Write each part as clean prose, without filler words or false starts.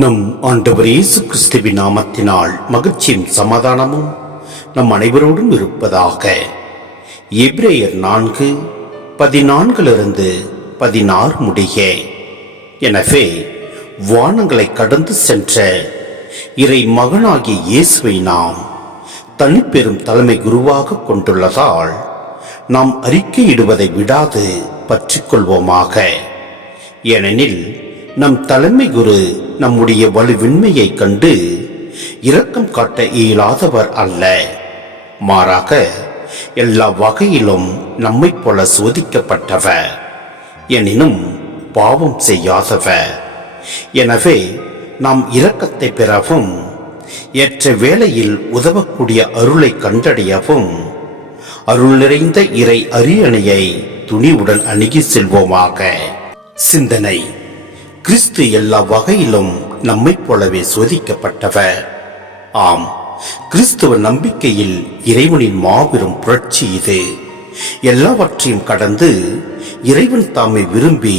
நம் ஆண்டவர் இயேசு கிறிஸ்துவின் நாமத்தினால் மகிழ்ச்சியும் சமாதானமும் நம் அனைவரோடும் இருப்பதாக. எபிரேயர் 4:14 முடிய. எனவே வானங்களை கடந்து சென்ற இறை மகனாகிய இயேசுவை நாம் தனிப்பெரும் தலைமை குருவாக கொண்டுள்ளதால் நாம் அறிக்கையிடுவதை விடாது பற்றிக் கொள்வோமாக. ஏனெனில் நம் தலைமை குரு நம்முடைய வலுவின்மையை கண்டு இரக்கம் காட்ட இயலாதவர் அல்ல. மாறாக எல்லா வகையிலும் நம்மை போல சோதிக்கப்பட்டவர், எனினும் பாவம் செய்யாதவர். எனவே நாம் இரக்கத்தை பெறவும் ஏற்ற வேளையில் உதவக்கூடிய அருளை கண்டடையவும் அருள் நிறைந்த இறை அரியணையை துணிவுடன் அணுகி செல்வோமாக. சிந்தனை: கிறிஸ்து எல்லா வகையிலும் நம்மை போலவே சோதிக்கப்பட்டவர். ஆம், கிறிஸ்துவ நம்பிக்கையில் இறைவனின் மாபெரும் புரட்சி இது. எல்லாவற்றையும் கடந்து இறைவன் தாமே விரும்பி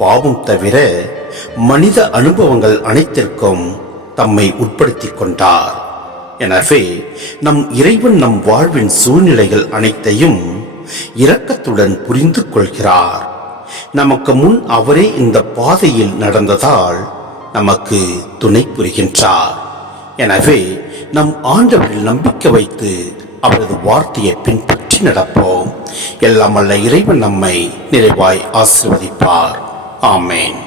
பாவம் தவிர மனித அனுபவங்கள் அனைத்திற்கும் தம்மை உட்படுத்திக் கொண்டார். எனவே நம் இறைவன் நம் வாழ்வின் சூழ்நிலைகள் அனைத்தையும் இரக்கத்துடன் புரிந்து கொள்கிறார். நமக்கு முன் அவரே இந்த பாதையில் நடந்ததால் நமக்கு துணை புரிகின்றார். எனவே நம் ஆண்டவரில் நம்பிக்கை வைத்து அவரது வார்த்தையை பின்பற்றி நடப்போம். எல்லாம் வல்ல இறைவன் நம்மை நிறைவாய் ஆசீர்வதிப்பார். ஆமேன்.